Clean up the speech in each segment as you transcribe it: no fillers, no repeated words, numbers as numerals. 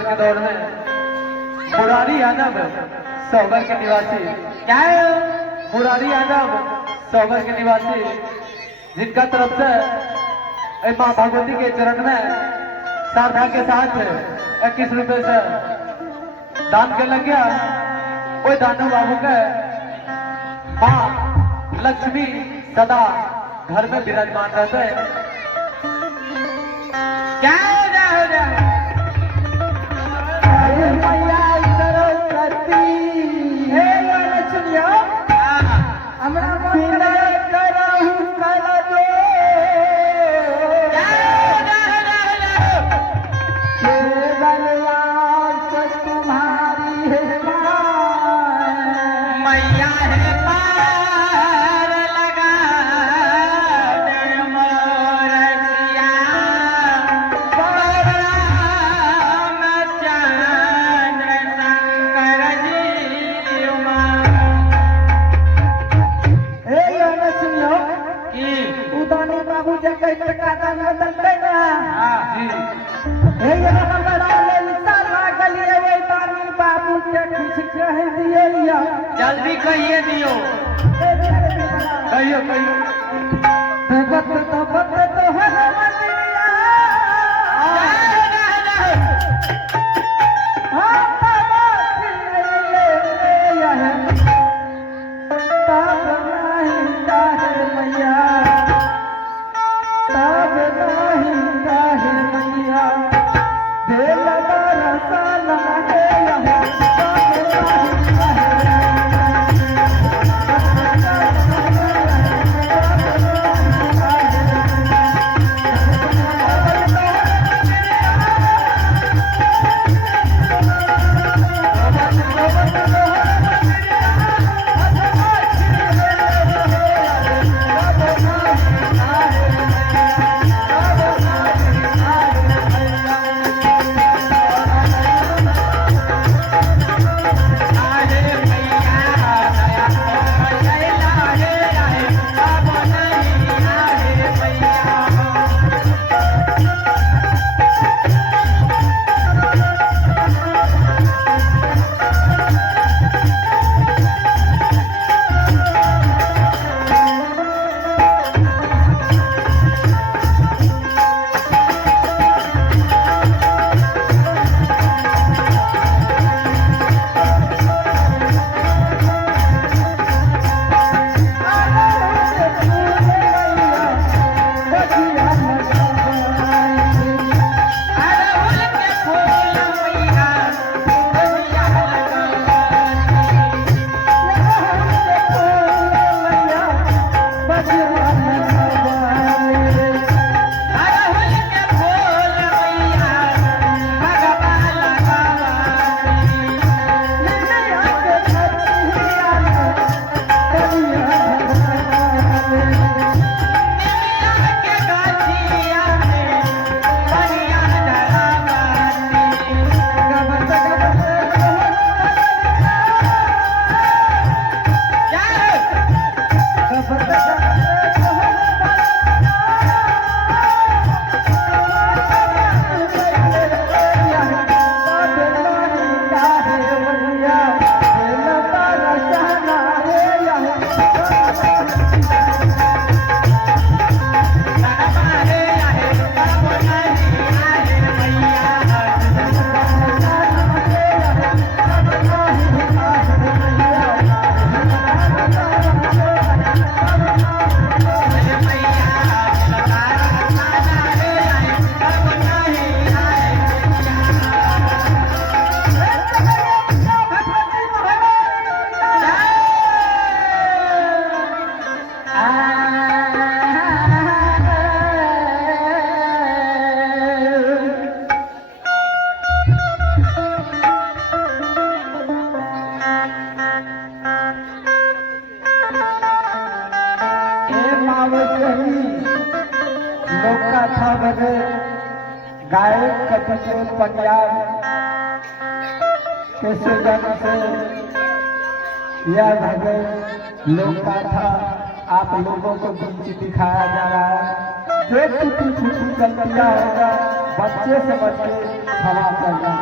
2000 के दौर में मुरारी यादव सोहबर के निवासी, क्या है मुरारी यादव सोहबर के निवासी, जिनका तरफ से माँ भगवती के चरण में श्रद्धा के साथ 21 रुपए से दान कर लग गया। वो दानू बाबू के माँ लक्ष्मी सदा घर में विराजमान रहते हैं। क्या हो जा मैया सरस्वती हे लक्ष्मी हमरा मन करहु कर दो केवल आस तुम्हारी है मैया है पार लगा दे मोरसिया रामचंद्र शंकर जी उमा। हे लक्ष्मी की उदानी बाबू जगह टका दान बदलते ना जी हे हमरा ले सारा गलिए वे दानी बाबू के कुछ कह दिए या जल्दी कहिए दियो, कहियो कहियो। भगत तो हर मंदिरिया हाँ बाबा ले यह तब नहीं काहे मैया, तब नहीं काहे मैया दिल बरसाना है यहाँ तब नहीं काहे लोका था बजे गायक कपिल पंजाब के सृजन से यह भजन लोका था आप लोगों को बीच दिखाया जा रहा है। जो टूटी फूटी गलतियां होगा बच्चे समझ के क्षमा करना।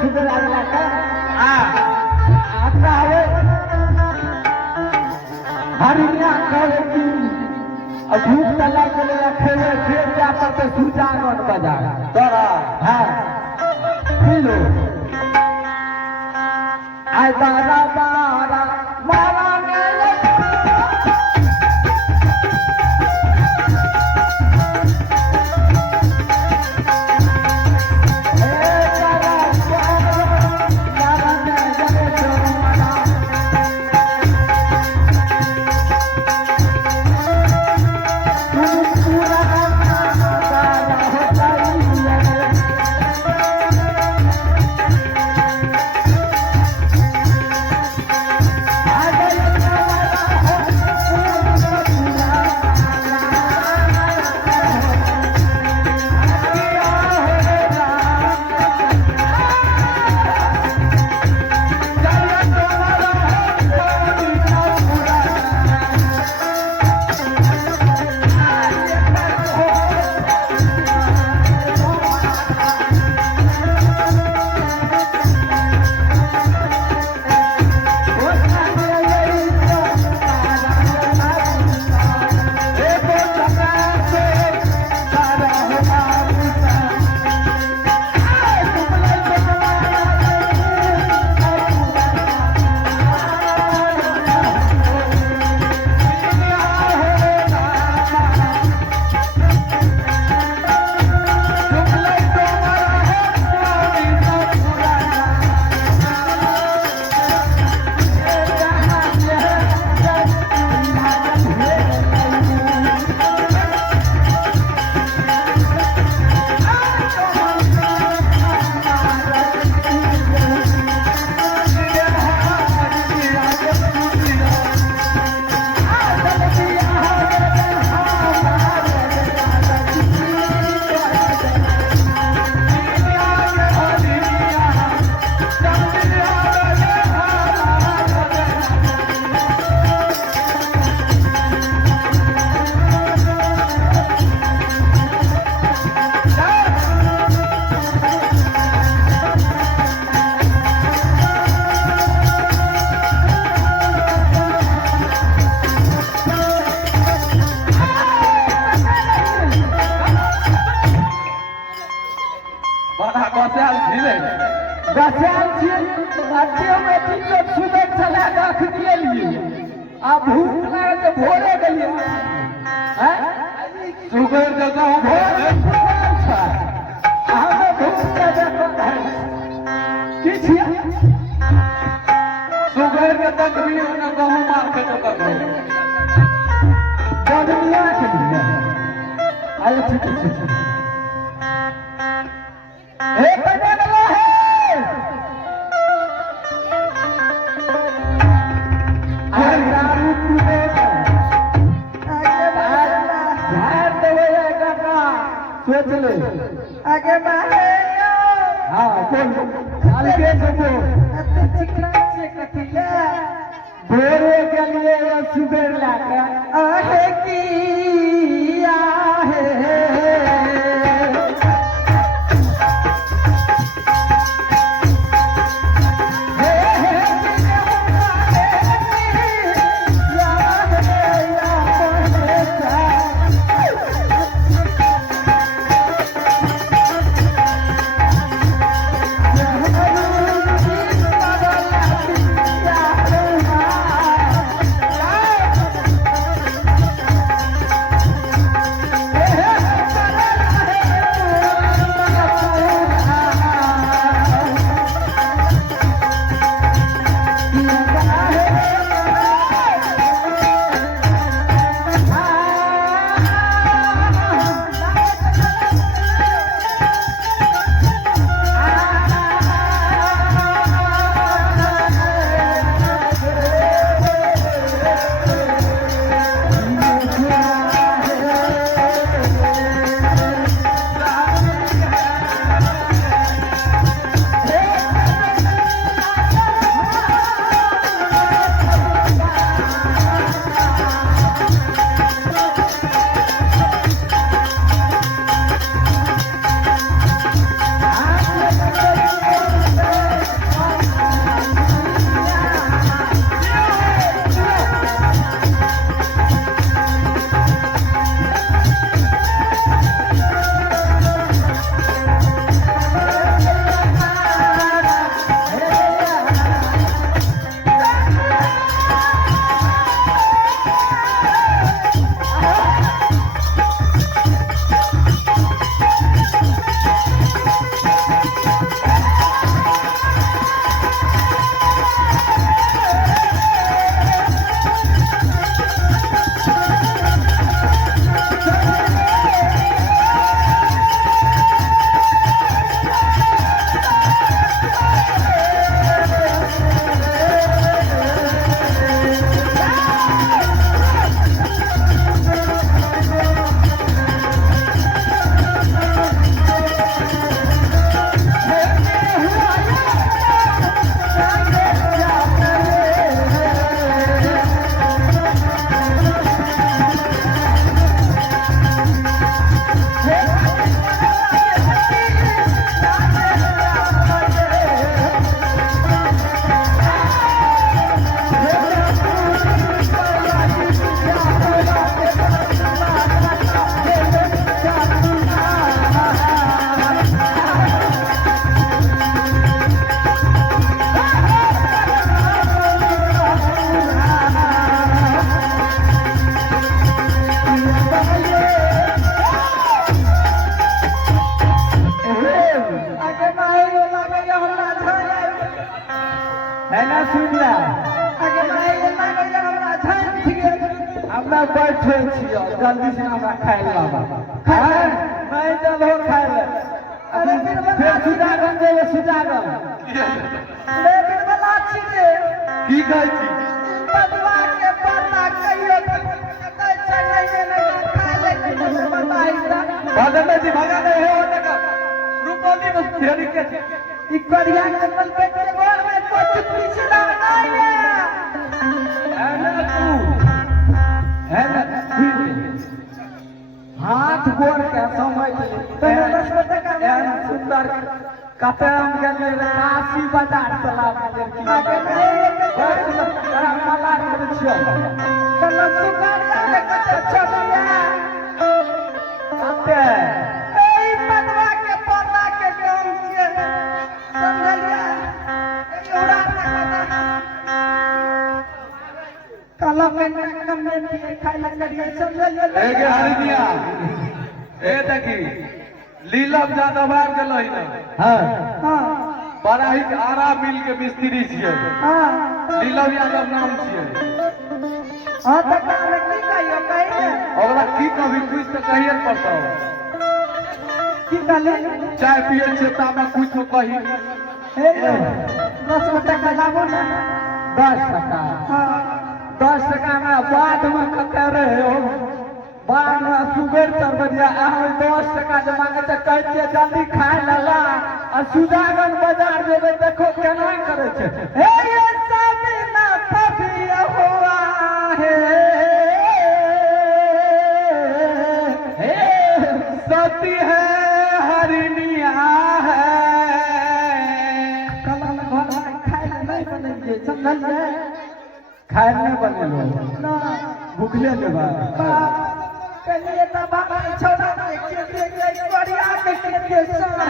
सुधर आगला का हाँ आता है हरिया करे की भूख तला के ले खेले फिर क्या पता सूजा गन बजा तोरा हाँ किलो आय बारा बारा मारा ने बड़ा गसाल झीले गसाल छिए राज्य में तीनों सुबह चला रख दिए लिए आ भूख लगे तो भोरे गलिए हैं सुगर जगह भोरे था हमें भूख के देखो की छिए सुगर के तक भी उन्हें गहूं मार के तो कर दुनिया के लिए आए ठीक एक बने वाला है अरे दारू पीने आगे ध्यान देवे का सोच ले आगे बढ़ेगा हाँ बोल आगे देखो चिकना से कथिया भोरे के लिए सुबह लाकर आहे की आहे सुन ले हमरा बैठे छियो जल्दी से हमरा खाए लाबा नहीं चलो खाए ले अरे फिर सुजागन जे सुजागन लेकिन वाला छिए की कहै छी बदवा के पता कहियो कतै चलै नहीं खाए ले बताई भागने जी भागने है वो तक रुपौली में फेरी के ई करिया के बल पे के गोर में कुछ पीछे ना नहीं है ना हाथ गोर के समझ ले बस बता का सुंदर कते हम गेले काशी बाजार सलाम के आगे नहीं तेरा माला कर छियो चल सुगारिया के कते चलिया कते ए पदवा के पता के काम छिए समझलिया एड़ा पता काला में खाई लग करिए समझलिए ए के हरिया ए देखी लीलब यादव आर गेलई न हां हां बड़ा ही आरा मिल के मिस्त्री छियै हां लीलब यादव नाम छियै हां त काले की कहियो कहिए ओकरा की कभी कुछ तो कहिए पड़ता की काले चाय पिए छै ता में कुछ तो कही ए 10 टका लाबो ना 10 टका हां 10 टका में बाद में कते रहे हो बाद में सुगर चरबरिया आवे 10 टका जमा के कह के जल्दी खाए लला आ सुजागन बाजार जेबे देखो केना करे छै हे ये सब ना कभी हुआ है हे सती है हरिनिया है कल में घर में खाए नहीं बनेंगे समझल खाए नहीं बनेलो ना भूखले देबा पहले तो बाबा छोड़ा के बढ़िया के सारा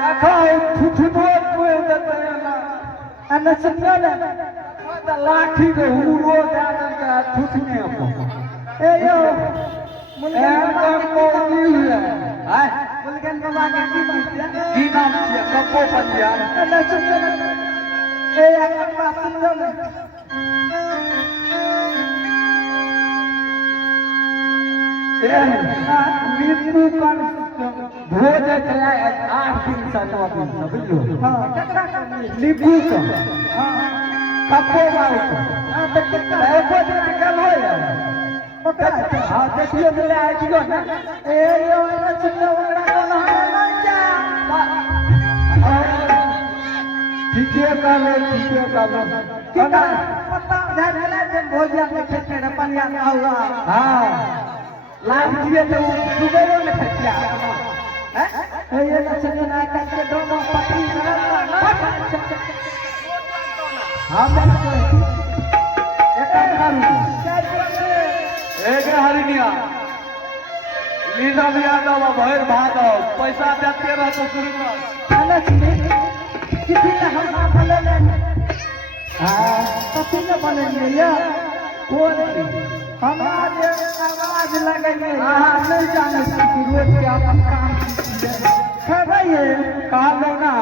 रखो ठुठुनो कोई देते ना अन सुनियो ना तो लाठी के हुरो दे के ठुठने को ए यो मुल्कन को है हाय मुल्कन बाबा के की नाम छियै कप्पो पंजिया अन सुनियो ना ए एक बात सुनियो ना नींबू कन भोज चला 8 दिन से 9 दिन से बुझलो हां ककरा नींबू का हां कप्पो बाऊ का हां तो कितना एको दिन कल हो या पकड़ा हां देखियो मिले आ दियो ना ए यो ना चलो ओकरा को ना जा ठीके कर कितना पता झाला जे भोजिया में खेते रे पनिया में हुआ हां लाभ दिए तो सुबह में खटिया हैं ये ना चले ना करके दोनों पत्नी हम एक हरिनिया लीलब यादव भैर भागव पैसा देते रह तो शुरू कर किसी हम भले हां पति न बनेंगे या कौन हम आज आवाज लगाएंगे हां नहीं जाने की रोज के अपन काम खबैए काम ना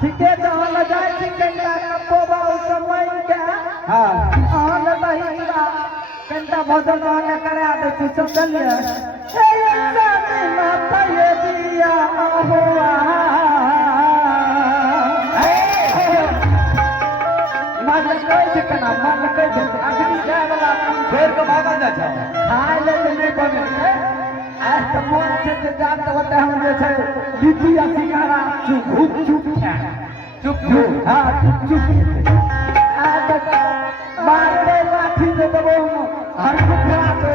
ठीक है तो हम जाए छी कंटा कपोबा समय के हां हम बहिरा कंटा भजन वाला करा दे तू समझलिए ए सब ना पाए दिया हुआ मन कोई ठिकाना मन कोई ठिकाना आखिरी जाए वाला फेर के भागल जा छ खाए ले नहीं बने आज तो मन से जात होता हम जे छै लिट्टी आ सिंघारा चुप चुप चुप हां चुप आ तक मार दे लाठी से दबो हर कुखरा पे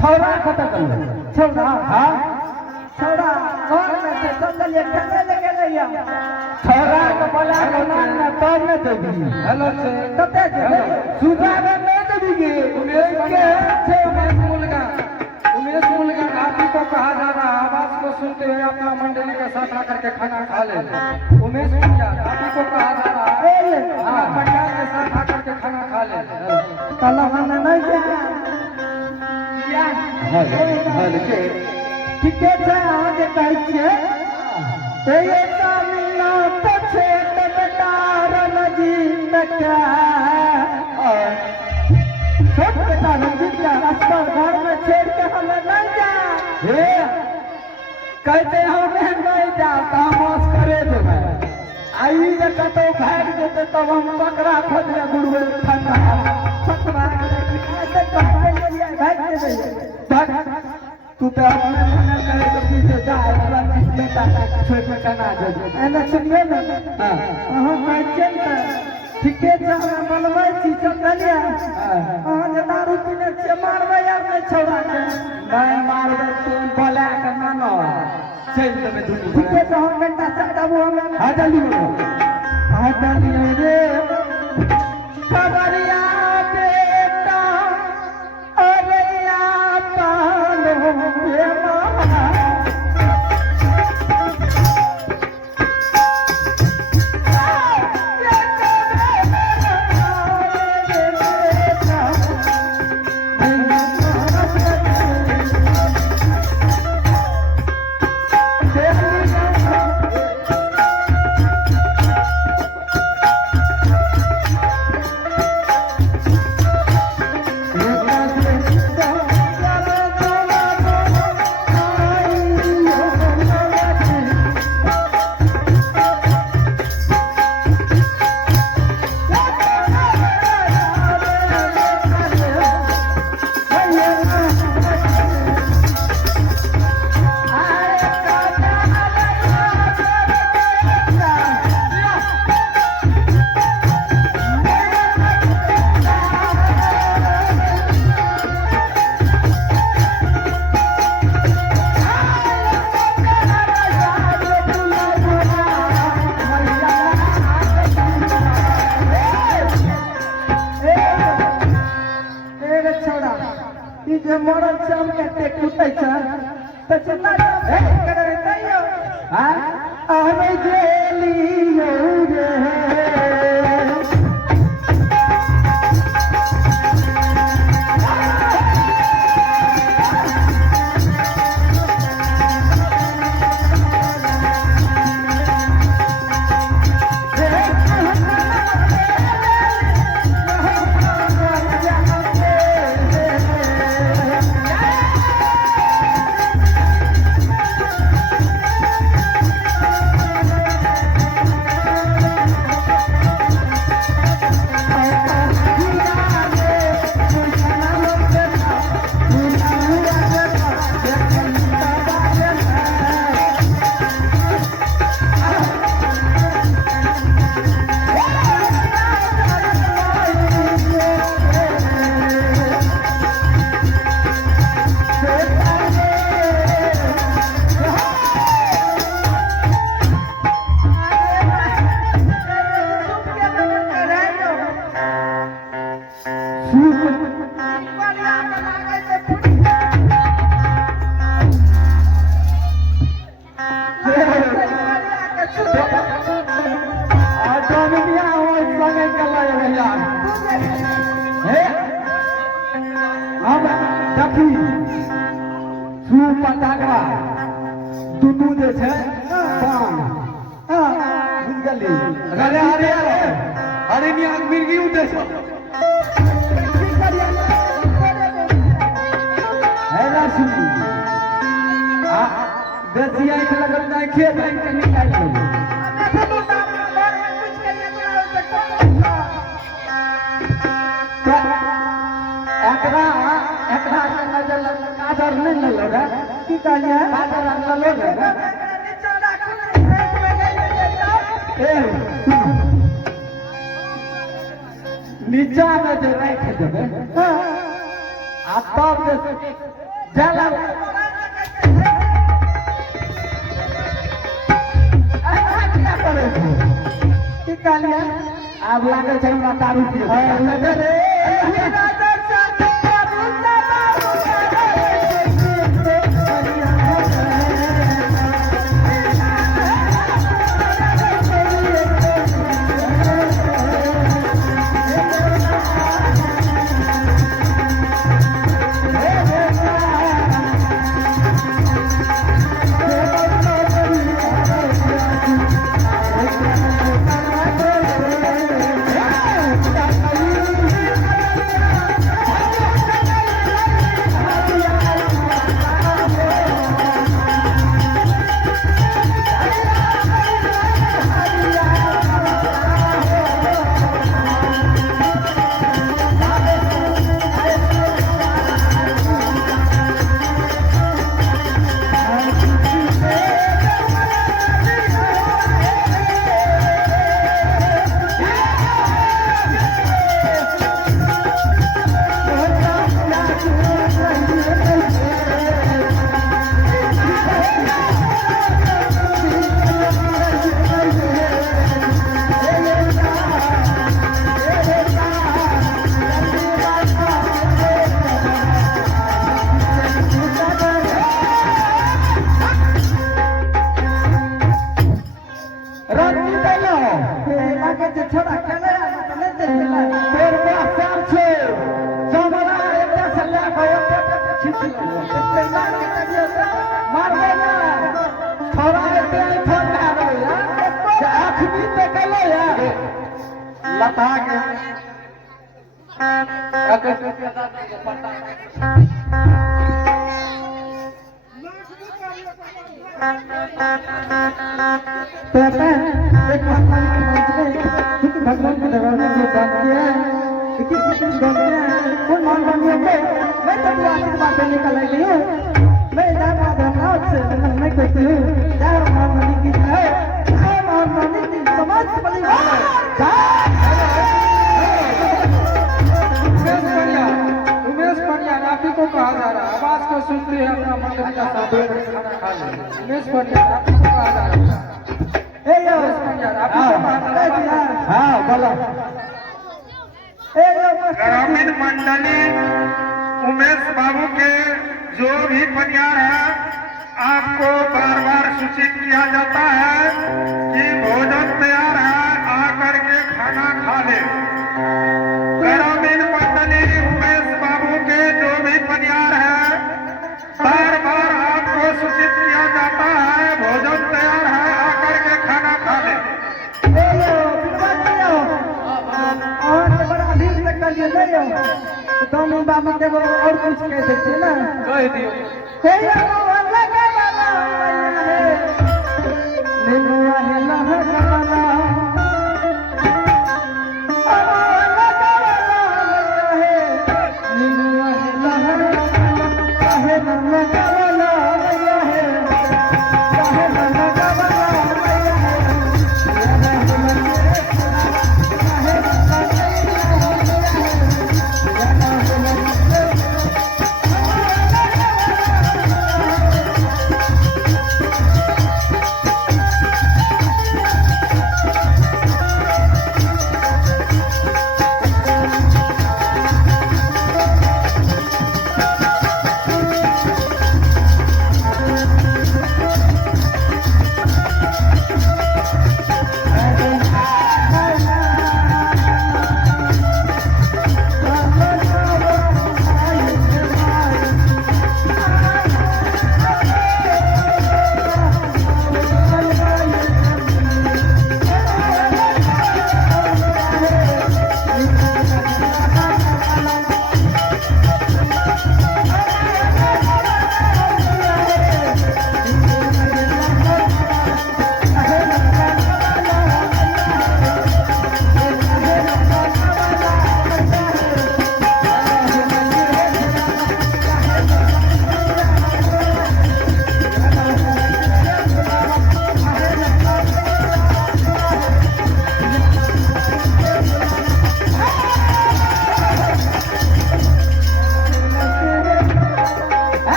छोड़ा खत्म कर छोड़ा हां छोड़ा कौन में से चलिए खेले लगे नहीं छोड़ा के बोला नाम में तब न देबी हेलो से कते जे सुधा में नहीं देबी उमेश के छे उमेश मुलगा हाथी को कहा जा रहा आवाज को सुनते हुए अपना मंडली का साथ आकर के खाना खा ले उमेश मुलगा हाथी को कहा जा रहा ए हां पंडाल के साथ काला माने नहीं जा हल के ठीक है आगे कहै छियै ए कामिना तो छेट बेटार नजी बेटा छोट बेटा रंजीत का अस्तर घर में छेड़ के हमें नहीं जा हे कहते हमें नहीं जा तामस करे देवे आई जे कतो भाग जेते तब हम पकड़ा खोज ले गुड़वे ठंडा पकड़ा ऐसे कहते लिए भाग के भाग तू तो अपने मना करे तो पीछे जा अपना बेटा छोड़ के कना दे एना सुनिए ना हां मैं चिंता ठीक है हम मनवाई छी चलिया हां जे दारू पीने से मारबे यार नहीं छोड़ा के मैं मारबे तू बोला के मानो चल देबे दुनू ठीक है तो हम बेटा चढ़ाबो हम आ जल्दी बोलो आ जल्दी रे खबरिया बेटा अरे या पालो बे मामा मरल शाम के ते कुटै छ त चिल्ला करे कहियो हां आने गेलियो रे दुनू जे छै पान बुझ गेली अरे अरे अरे अरे मियां मिर्गी उठे छ हैला सुनी आ देसी आंख लगल ना खेत आंख के निकाल लो एकरा एकरा के नजर कादर नहीं ललो रे की कहलिए कादर ललो रे नीचा में जो रख देबे आ तब जला की कहलिए आब लागे छै हमरा दारू पिए लगे रे राजी देलो आगे जे छोड़ा खेले तो नहीं देला फिर बात छे जमरा एकटा सल्ला भयो छिप लो मारबे ना थोड़ा एते ठंडा रहो यार आँख भी देखलो यार लता के भगवान के दरबार में जो काम किया है 21 काम किया है उन मान बनियों को मैं तो आशीर्वाद देने का लगी हूँ मैं इधर धर्मराज से मैं कहती हूँ जय मान बनी की जय जय मान बनी की समाज बनी उमेश पंड्या आप ही को कहा जा रहा है आवाज को सुनते हैं अपना मंडली का साथ खाना खा ले उमेश पंड्या आप ही को कहा जा रहा है उमेश पंड्या आप ही को कहा जा रहा है हाँ बोलो ग्रामीण मंडली उमेश बाबू के जो भी पनियार है आपको बार बार सूचित किया जाता है कि भोजन तैयार है आकर के खाना खा ले ग्रामीण मंडली उमेश बाबू के जो भी पनियार है बार बार आपको सूचित किया जाता है भोजन तैयार है आकर के खाना खा ले तुम बाबा के और कुछ कह सकते ना कह दियो हे अल्लाह के बाबा है निनुआ है लह का बाबा अल्लाह का बाबा है निनुआ है लह है नन्ना का बाबा है है नन्ना का बाबा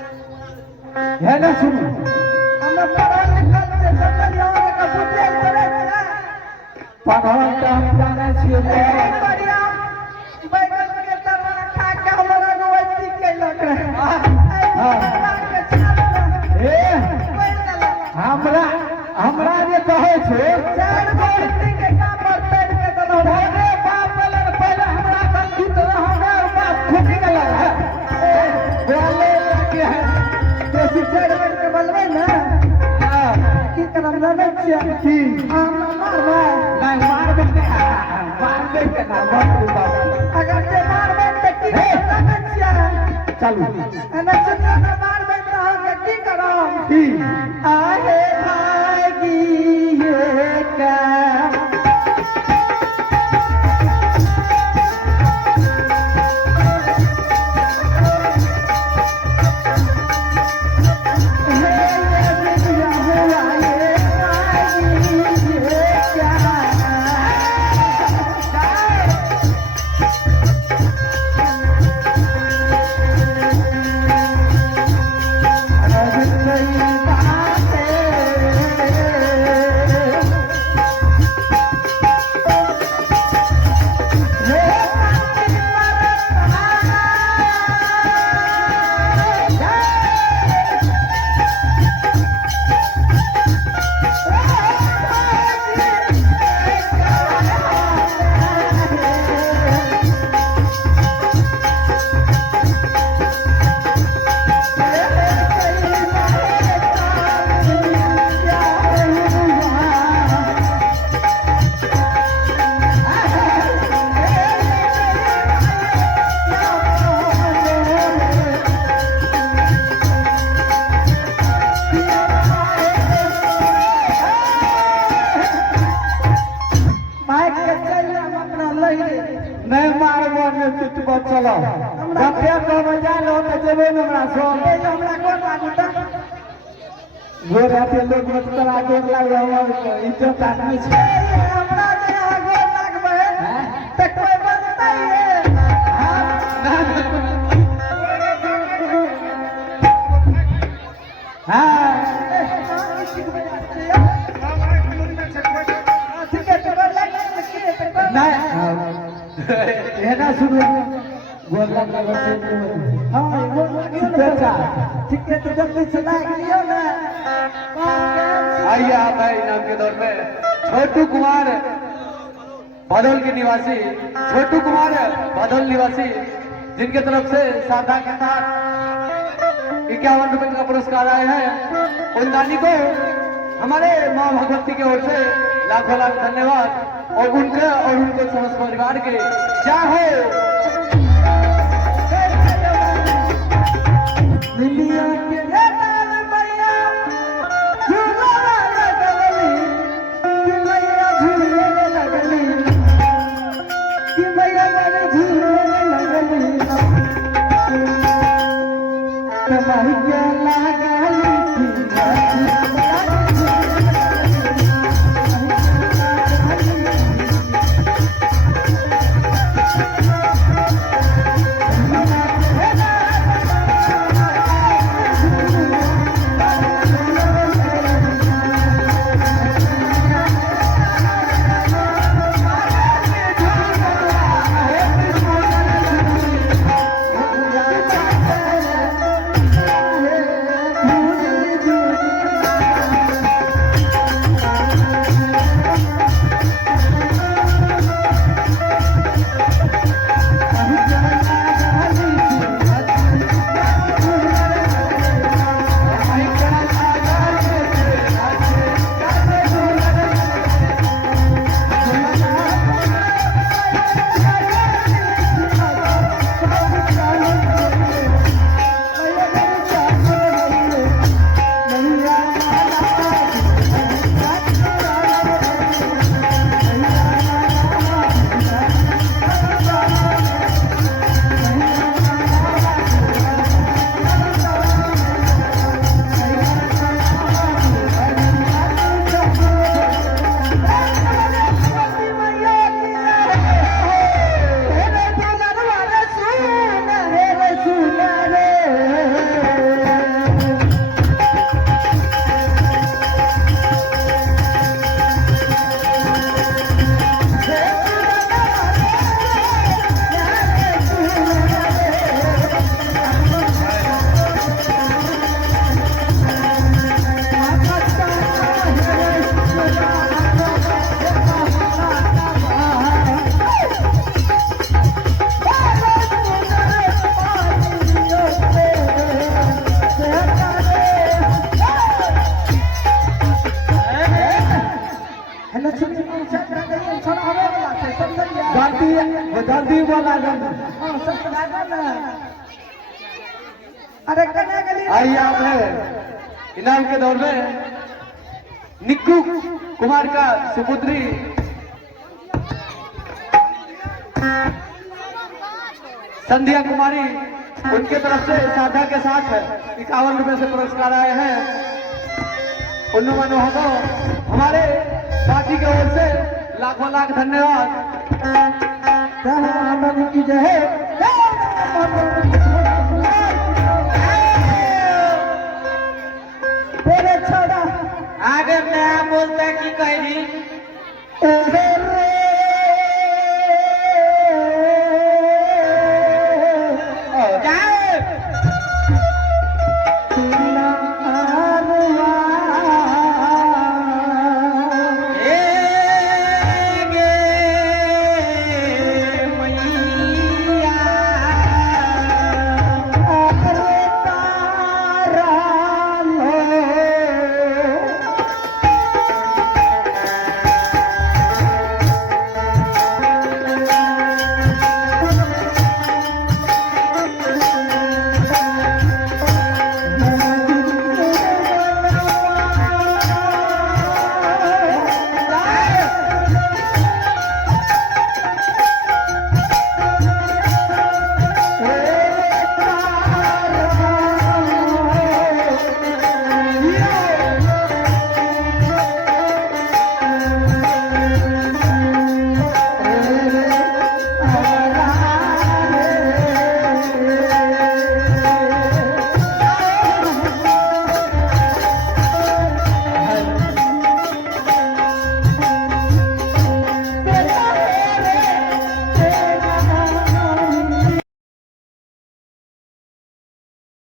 है ना सुनो हम पढ़ा लिखा से कलियों का बुद्धि करे ना पढ़ा का हम जाने छिए बढ़िया बैगन के तरह खा के हमरा को वैसी के लग ए हमरा हमरा जे कहे छे चार गोटी के काम पर पेट के तो रे बाप वाला पहले हमरा गलती तो हमरा बाप फूट गेला है बोले लगे है देसी चार के बलवे ना की करम जाने छिए की मारबे नहीं मारबे मारबे के ना बाप अगर से मारबे तो की करना छिए चलो एना चुना ना मारबे तो हम की करम की आहे भागी ये का हमरा सोगे हमरा कोन लागता गोर हाथे लोग मत करा गोर लागे हमर इज्जत आदमी छै हमरा जे गोर लागबे त कोई बनता है हां एना सुनो गोर लगे हां गोर लगे बेटा ठीक है तो जल्दी से लाग लियो ना आइए आप है इनाम के दौर में छोटू कुमार भदौल के निवासी, छोटू कुमार भदौल निवासी, जिनके तरफ से साधा के साथ 51 रुपए का पुरस्कार आए हैं। उन दानी को हमारे मां भगवती की ओर से लाखों लाख धन्यवाद और उनके और उनके समस्त परिवार के जय हो। दुनिया के लाल मैया झूला लगली कि मैया झूले लगली कि मैया वाले झूले लगली कमाई के लागली जल्दी बोला अरे कन्या गली आइए आप है इनाम के दौर में निक्कू कुमार का सुपुत्री संध्या कुमारी, उनके तरफ से साधा के साथ 51 रुपए से पुरस्कार आए हैं। उन्होंने हमारे पार्टी की ओर से लाखों लाख धन्यवाद। की जय आगे मैं बोलता कि कहीं